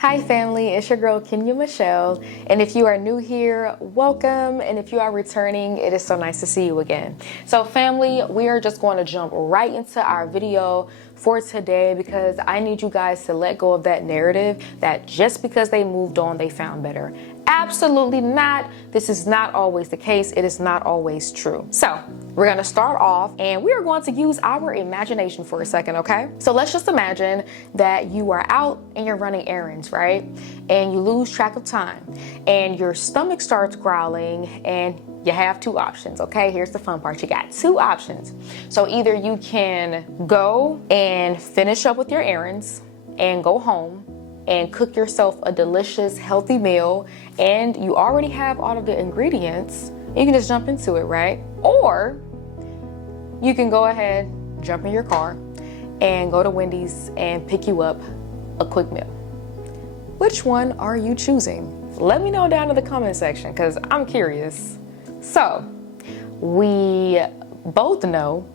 Hi family, it's your girl Kenya Michelle, and if you are new here, welcome, and if you are returning, it is so nice to see you again. So family, we are just going to jump right into our video for today because I need you guys to let go of that narrative that just because they moved on, they found better. Absolutely not. This is not always the case. It is not always true. So we're going to start off and we are going to use our imagination for a second, okay? So let's just imagine that you are out and you're running errands, right? And you lose track of time and your stomach starts growling and you have two options, okay? Here's the fun part. You got two options. So either you can go and finish up with your errands and go home and cook yourself a delicious, healthy meal, and you already have all of the ingredients. You can just jump into it, right? Or you can go ahead, jump in your car, and go to Wendy's and pick you up a quick meal. Which one are you choosing? Let me know down in the comment section, because I'm curious. So, we both know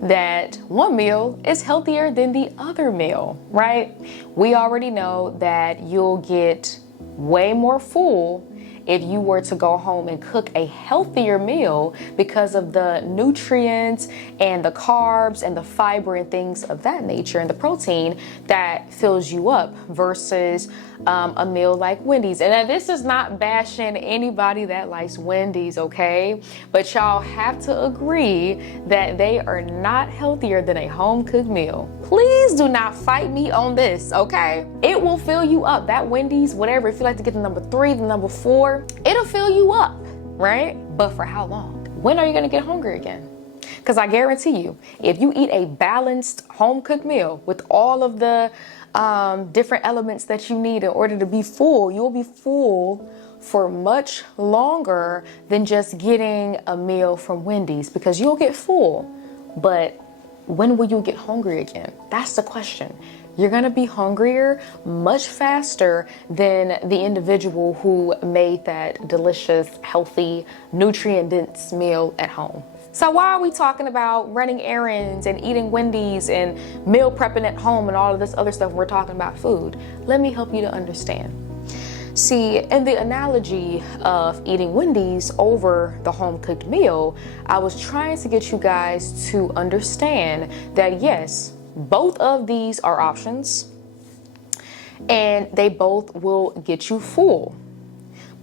that one meal is healthier than the other meal, right? We already know that you'll get way more full if you were to go home and cook a healthier meal because of the nutrients and the carbs and the fiber and things of that nature and the protein that fills you up versus a meal like Wendy's. And this is not bashing anybody that likes Wendy's, okay? But y'all have to agree that they are not healthier than a home-cooked meal. Please do not fight me on this, okay? It will fill you up. That Wendy's, whatever, if you like to get the number 3, the number 4, it'll fill you up, right? But for how long? When are you gonna get hungry again? Because I guarantee you, if you eat a balanced home-cooked meal with all of the different elements that you need in order to be full, you'll be full for much longer than just getting a meal from Wendy's, because you'll get full, but when will you get hungry again? That's the question. You're gonna be hungrier much faster than the individual who made that delicious, healthy, nutrient-dense meal at home. So why are we talking about running errands and eating Wendy's and meal prepping at home and all of this other stuff when we're talking about food? Let me help you to understand. See, in the analogy of eating Wendy's over the home-cooked meal, I was trying to get you guys to understand that yes, both of these are options and they both will get you full.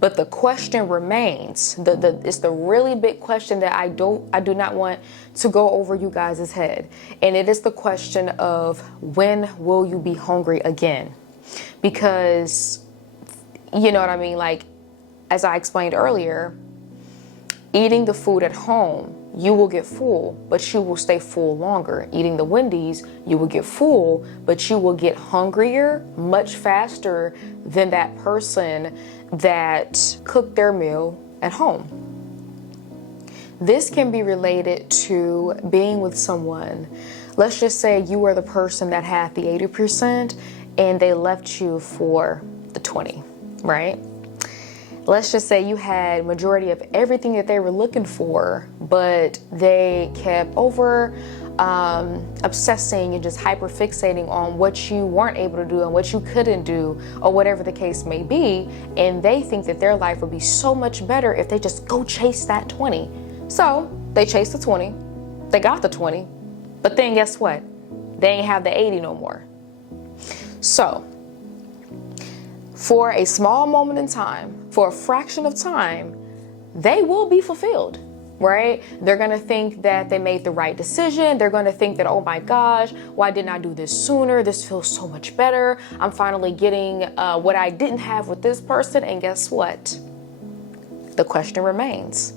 But the question remains, it's the really big question that I do not want to go over you guys' head. And it is the question of when will you be hungry again? Because, you know what I mean? Like, as I explained earlier, eating the food at home, you will get full, but you will stay full longer. Eating the Wendy's, you will get full, but you will get hungrier much faster than that person that cooked their meal at home. This can be related to being with someone. Let's just say you were the person that had the 80% and they left you for the 20, right? Let's just say you had majority of everything that they were looking for, but they kept over obsessing and just hyper fixating on what you weren't able to do and what you couldn't do, or whatever the case may be. And they think that their life would be so much better if they just go chase that 20. So they chased the 20, they got the 20, but then guess what? They ain't have the 80 no more. So for a small moment in time, for a fraction of time, they will be fulfilled, right? They're gonna think that they made the right decision. They're gonna think that, oh my gosh, why didn't I do this sooner? This feels so much better. I'm finally getting what I didn't have with this person. And guess what? The question remains,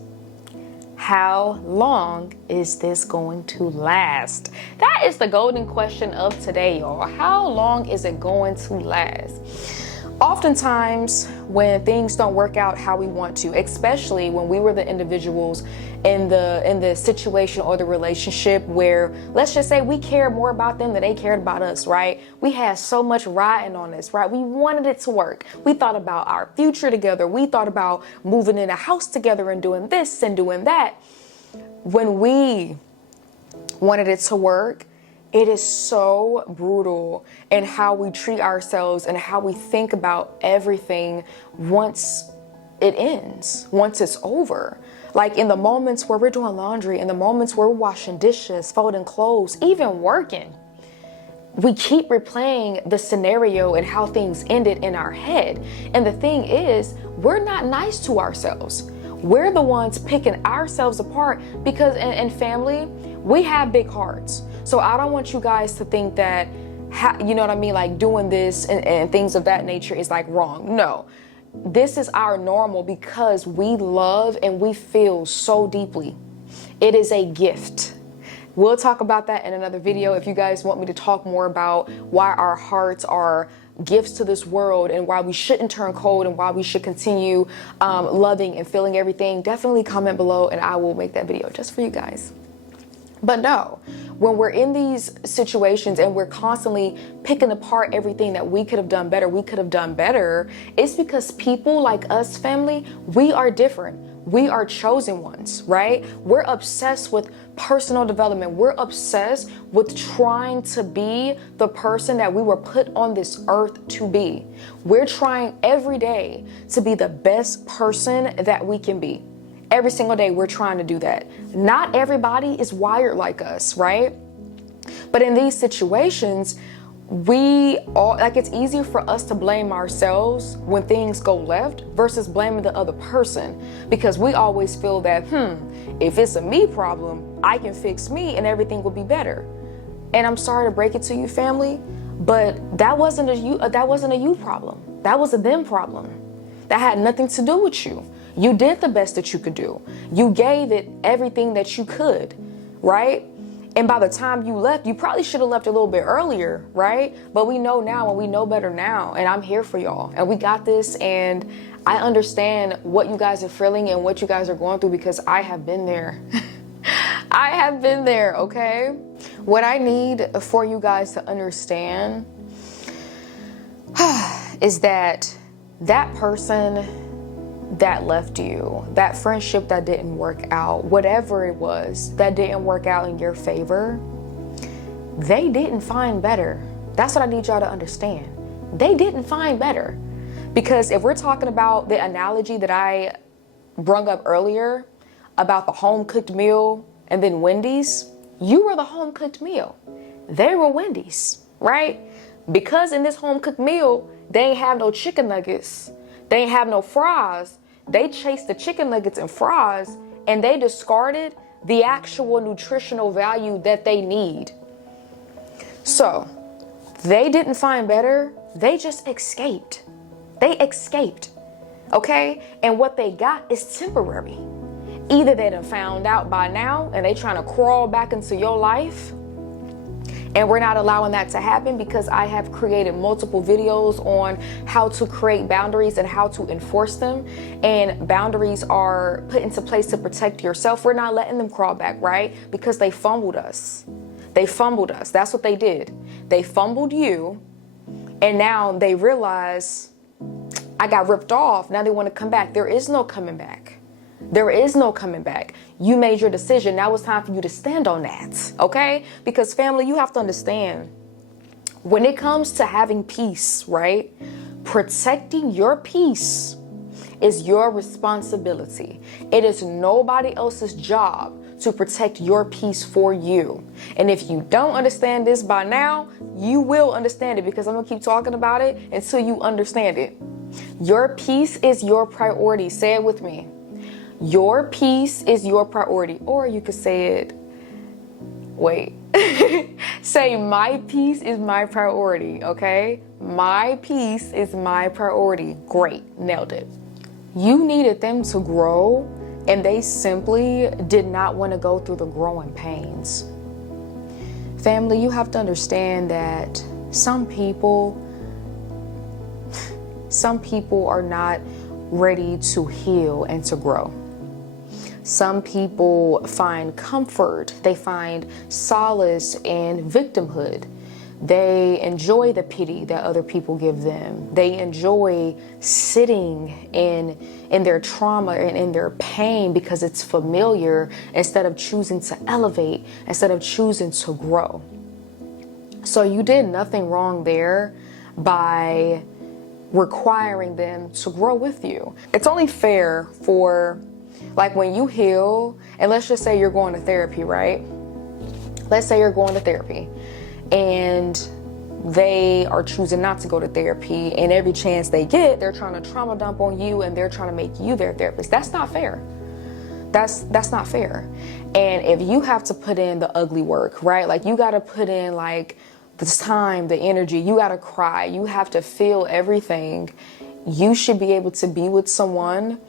how long is this going to last? That is the golden question of today, y'all. How long is it going to last? Oftentimes, when things don't work out how we want to, especially when we were the individuals in the situation or the relationship where, let's just say, we cared more about them than they cared about us, right? We had so much riding on this, right? We wanted it to work. We thought about our future together. We thought about moving in a house together and doing this and doing that. When we wanted it to work, It is so brutal in how we treat ourselves and how we think about everything once it ends, once it's over. Like in the moments where we're doing laundry, in the moments where we're washing dishes, folding clothes, even working, we keep replaying the scenario and how things ended in our head. And the thing is, we're not nice to ourselves. We're the ones picking ourselves apart because in family, we have big hearts. So I don't want you guys to think that, you know what I mean, like doing this and things of that nature is like wrong. No, this is our normal because we love and we feel so deeply. It is a gift. We'll talk about that in another video. If you guys want me to talk more about why our hearts are gifts to this world and why we shouldn't turn cold and why we should continue loving and feeling everything, definitely comment below and I will make that video just for you guys. But no, when we're in these situations and we're constantly picking apart everything that we could have done better, it's because people like us, family, we are different. We are chosen ones, right? We're obsessed with personal development. We're obsessed with trying to be the person that we were put on this earth to be. We're trying every day to be the best person that we can be. Every single day we're trying to do that. Not everybody is wired like us, right? But in these situations, it's easier for us to blame ourselves when things go left versus blaming the other person, because we always feel that, if it's a me problem, I can fix me and everything will be better. And I'm sorry to break it to you, family, but that wasn't a you problem. That was a them problem. That had nothing to do with you. You did the best that you could do. You gave it everything that you could, right? And by the time you left, you probably should have left a little bit earlier, right? But we know now and we know better now. And I'm here for y'all. And we got this. And I understand what you guys are feeling and what you guys are going through because I have been there. I have been there, okay? What I need for you guys to understand is that person that left you, that friendship that didn't work out, whatever it was that didn't work out in your favor, they didn't find better. That's what I need y'all to understand. They didn't find better. Because if we're talking about the analogy that I brung up earlier about the home cooked meal and then Wendy's, you were the home cooked meal. They were Wendy's, right? Because in this home cooked meal, they ain't have no chicken nuggets. They ain't have no fries. They chased the chicken nuggets and fries and they discarded the actual nutritional value that they need. So they didn't find better. They just escaped. They escaped. Okay? And what they got is temporary. Either they done found out by now and they trying to crawl back into your life. And we're not allowing that to happen because I have created multiple videos on how to create boundaries and how to enforce them. And boundaries are put into place to protect yourself. We're not letting them crawl back, right? Because they fumbled us. They fumbled us. That's what they did. They fumbled you. And now they realize I got ripped off. Now they want to come back. There is no coming back. There is no coming back. You made your decision. Now it's time for you to stand on that, okay? Because family, you have to understand, when it comes to having peace, right? Protecting your peace is your responsibility. It is nobody else's job to protect your peace for you. And if you don't understand this by now, you will understand it because I'm gonna keep talking about it until you understand it. Your peace is your priority. Say it with me. Your peace is your priority. Or you could say it, wait, say my peace is my priority, okay? My peace is my priority. Great, nailed it. You needed them to grow and they simply did not want to go through the growing pains. Family, you have to understand that some people are not ready to heal and to grow. Some people find comfort, they find solace in victimhood. They enjoy the pity that other people give them. They enjoy sitting in their trauma and in their pain because it's familiar instead of choosing to elevate, instead of choosing to grow. So you did nothing wrong there by requiring them to grow with you. It's only fair for, like, when you heal, and let's just say you're going to therapy, right? Let's say you're going to therapy and they are choosing not to go to therapy, and every chance they get, they're trying to trauma dump on you and they're trying to make you their therapist. That's not fair. That's not fair. And if you have to put in the ugly work, right? Like, you got to put in, like, the time, the energy, you got to cry, you have to feel everything. You should be able to be with someone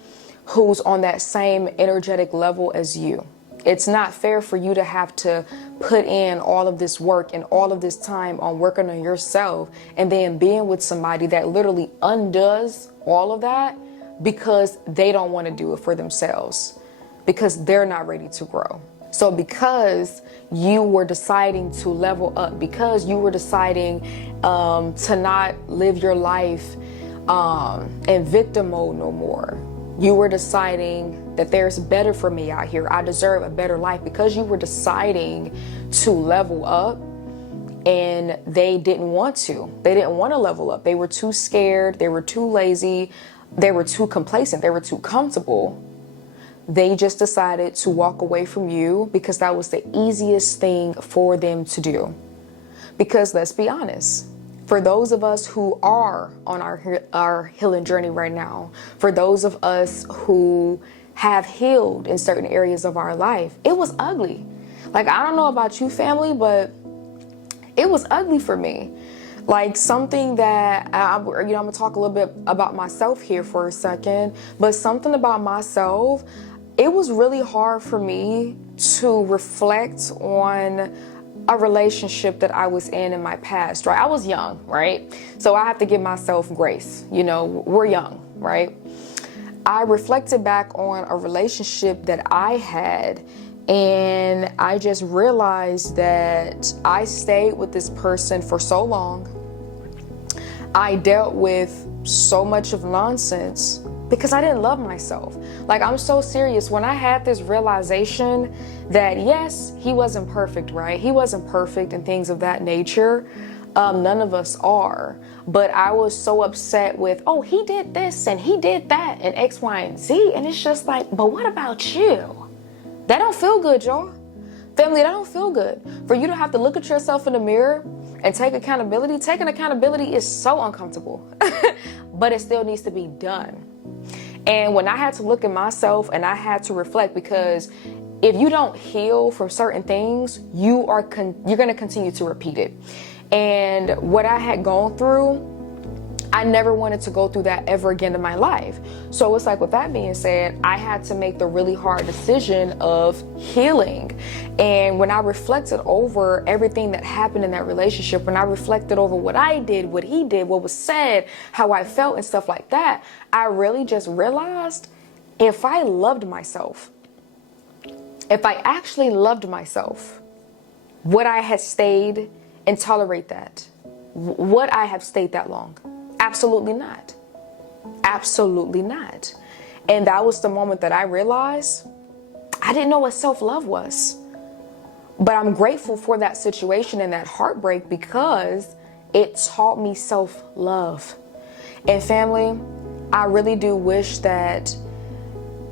who's on that same energetic level as you. It's not fair for you to have to put in all of this work and all of this time on working on yourself and then being with somebody that literally undoes all of that because they don't want to do it for themselves, because they're not ready to grow. So because you were deciding to level up, because you were deciding to not live your life in victim mode no more, you were deciding that there's better for me out here, I deserve a better life, because you were deciding to level up, and they didn't want to. They didn't want to level up. They were too scared, they were too lazy, they were too complacent, they were too comfortable. They just decided to walk away from you because that was the easiest thing for them to do. Because let's be honest, for those of us who are on our healing journey right now, for those of us who have healed in certain areas of our life, it was ugly. Like, I don't know about you, family, but it was ugly for me. Like, something that I'm gonna talk a little bit about myself here for a second, but something about myself, it was really hard for me to reflect on a relationship that I was in my past, right? I was young, right? So I have to give myself grace. We're young, right? I reflected back on a relationship that I had, and I just realized that I stayed with this person for so long. I dealt with so much of nonsense because I didn't love myself. Like, I'm so serious. When I had this realization that, yes, he wasn't perfect, right? He wasn't perfect and things of that nature. None of us are. But I was so upset with, oh, he did this and he did that and X, Y, and Z. And it's just like, but what about you? That don't feel good, y'all. Family, that don't feel good. For you to have to look at yourself in the mirror and take accountability. Taking accountability is so uncomfortable, but it still needs to be done. And when I had to look at myself and I had to reflect, because if you don't heal from certain things, you're going to continue to repeat it. And what I had gone through, I never wanted to go through that ever again in my life. So it's like, with that being said, I had to make the really hard decision of healing. And when I reflected over everything that happened in that relationship, when I reflected over what I did, what he did, what was said, how I felt and stuff like that, I really just realized, if I loved myself, if I actually loved myself, would I have stayed and tolerate that? Would I have stayed that long? Absolutely not. Absolutely not. And that was the moment that I realized I didn't know what self-love was. But I'm grateful for that situation and that heartbreak, because it taught me self-love. And family, I really do wish that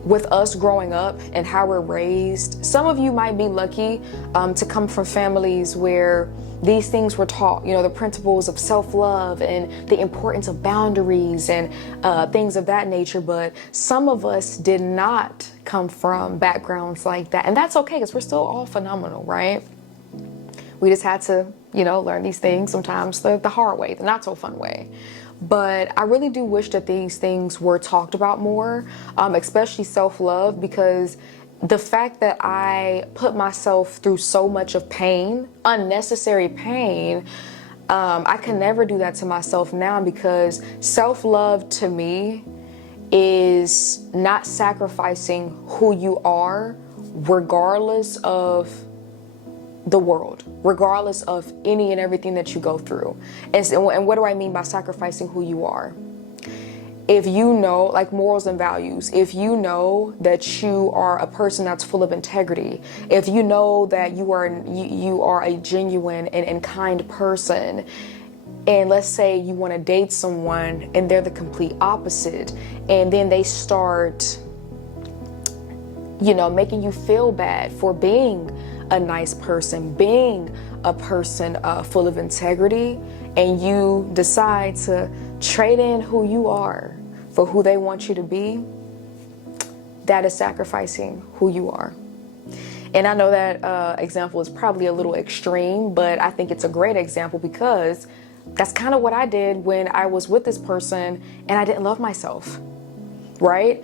with us growing up and how we're raised, some of you might be lucky to come from families where these things were taught, the principles of self-love and the importance of boundaries and things of that nature. But some of us did not come from backgrounds like that. And that's okay, because we're still all phenomenal, right? We just had to, learn these things sometimes the hard way, the not so fun way. But I really do wish that these things were talked about more, especially self-love, because the fact that I put myself through so much of pain, unnecessary pain, I can never do that to myself now, because self-love to me is not sacrificing who you are, regardless of the world, regardless of any and everything that you go through. And what do I mean by sacrificing who you are? if you know, like morals and values, if you know that you are a person that's full of integrity, if you know that you are a genuine and kind person, and let's say you want to date someone and they're the complete opposite, and then they start, making you feel bad for being a nice person, being a person full of integrity, and you decide to trade in who you are for who they want you to be, that is sacrificing who you are. And I know that example is probably a little extreme, but I think it's a great example because that's kind of what I did when I was with this person and I didn't love myself, right?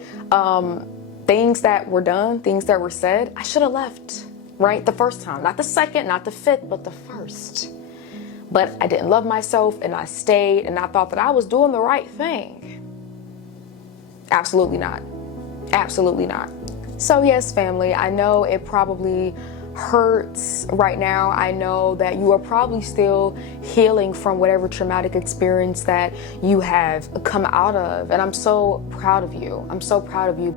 Things that were done, things that were said, I should have left, right? The first time, not the second, not the fifth, but the first. But I didn't love myself and I stayed and I thought that I was doing the right thing. Absolutely not. Absolutely not. So yes, family, I know it probably hurts right now. I know that you are probably still healing from whatever traumatic experience that you have come out of. And I'm so proud of you. I'm so proud of you.